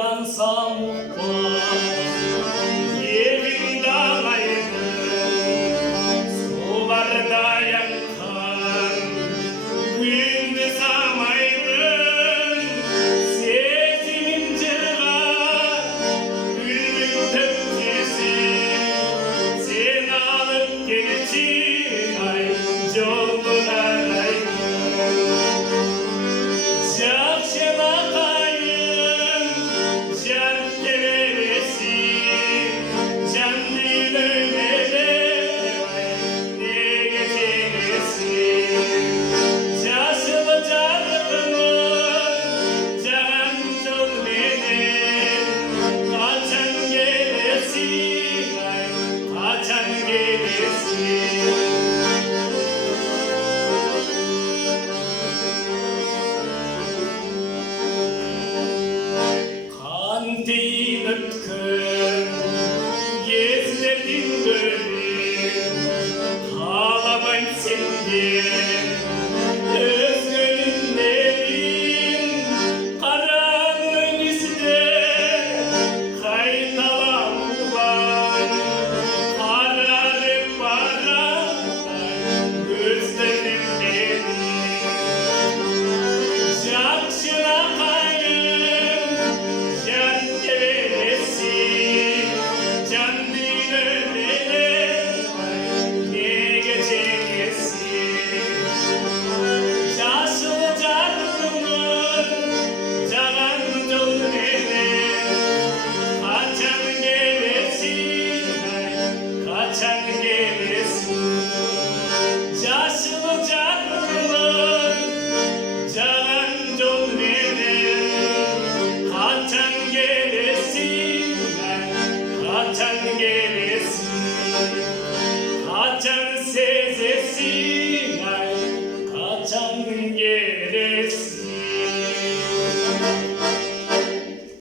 Fransa mutlu yerin dağlaydı sularda yakan gündüz amaydın sesimin cırlar gülbün töpçesi sen alıp geleceğin ay yollar Kandil ötkün gezledin böyle Ağlamayın sende özgünlerin karanın izde kaynalan var kararıp baran gözlerim benim Şakşına Kaçan sezesi